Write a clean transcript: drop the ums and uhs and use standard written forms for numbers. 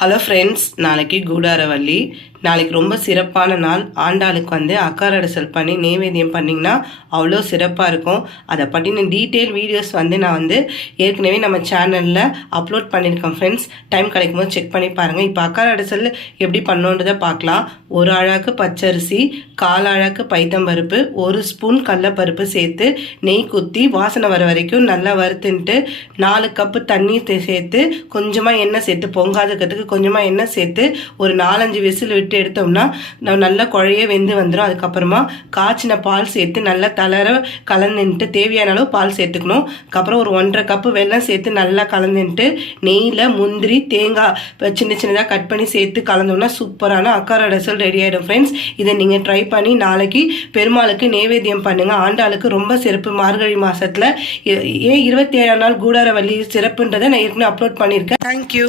Hello friends, நாளைக்கு கூடாரவள்ளி. நாளைக்கு ரொம்ப சிறப்பான நாள். ஆண்டாளுக்கு அக்கார அடைசல் பண்ணி நெய்வேத்தியம் பண்ணிங்கன்னா அவ்வளோ சிறப்பாக இருக்கும். அதை பற்றின டீட்டெயில் வீடியோஸ் நான் ஏற்கனவே நம்ம சேனலில் அப்லோட் பண்ணியிருக்கேன் ஃப்ரெண்ட்ஸ். டைம் கிடைக்கும் போது செக் பண்ணி பாருங்கள். இப்போ அக்கார அடைசல் எப்படி பண்ணோன்றதை பார்க்கலாம். ஒரு அழகு பச்சரிசி, 1/4 அழகு பைத்தம்பருப்பு, 1 ஸ்பூன் கடலப்பருப்பு சேர்த்து நெய் குத்தி வாசனை வர வரைக்கும் நல்லா வறுத்துன்ட்டு 4 கப்பு தண்ணி சேர்த்து கொஞ்சமாக எண்ணெய் சேர்த்து பொங்காதுக்கிறதுக்கு கொஞ்சமாக எண்ணெய் சேர்த்து ஒரு 4-5 விசில் விட்டு எடுத்தோம்னா நல்லா குழைய வெந்து வந்துடும். அதுக்கப்புறமா காய்ச்சின பால் சேர்த்து நல்லா தளர கலந்துட்டு தேவையான அளவு பால் சேர்த்துக்கணும். அதுக்கப்புறம் ஒரு 1.5 கப்பு வெல்லம் சேர்த்து நல்லா கலந்துட்டு நெய்யில் முந்திரி தேங்காய் சின்ன சின்னதாக கட் பண்ணி சேர்த்து கலந்தோம்னா சூப்பரான அக்கார அடைசல் ரெடி ஆகிடும் ஃப்ரெண்ட்ஸ். இதை நீங்கள் ட்ரை பண்ணி நாளைக்கு பெருமாளுக்கு நெய்வேத்தியம் பண்ணுங்கள். ஆண்டாளுக்கு ரொம்ப சிறப்பு. மார்கழி மாதத்தில் 27ஆம் நாள் கூடாரவள்ளி சிறப்புன்றதை நான் ஏற்கனவே அப்லோட் பண்ணியிருக்கேன். தேங்க்யூ.